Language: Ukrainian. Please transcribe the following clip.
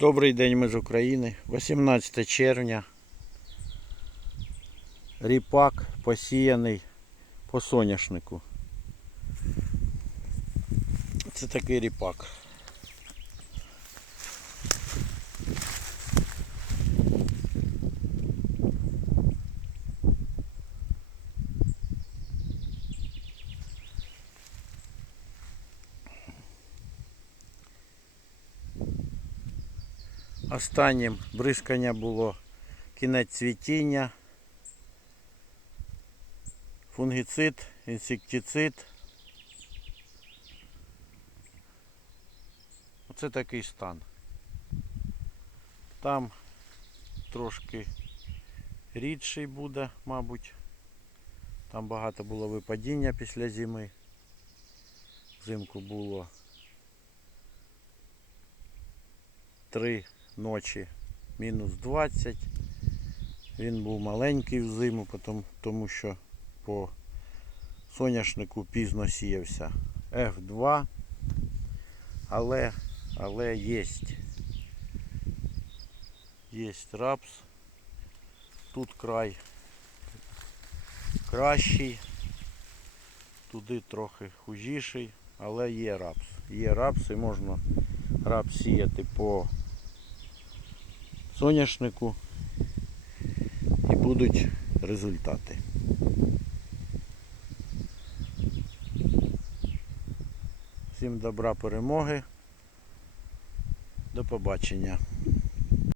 Добрий день, ми з України. 18 червня. Ріпак посіяний по соняшнику. Це такий ріпак. Останнім бризкання було кінець цвітіння, фунгіцид, інсектицид. Оце такий стан. Там трошки рідший буде, мабуть. Там багато було випадіння після зими. Взимку було три ночі мінус 20. Він був маленький взиму, тому що по соняшнику пізно сіявся F2. Але, але є. Є рапс. Тут край кращий. Туди трохи хужіший, але є рапс. Є рапс і можна рапс сіяти по соняшнику і будуть результати. Всім добра перемоги. До побачення.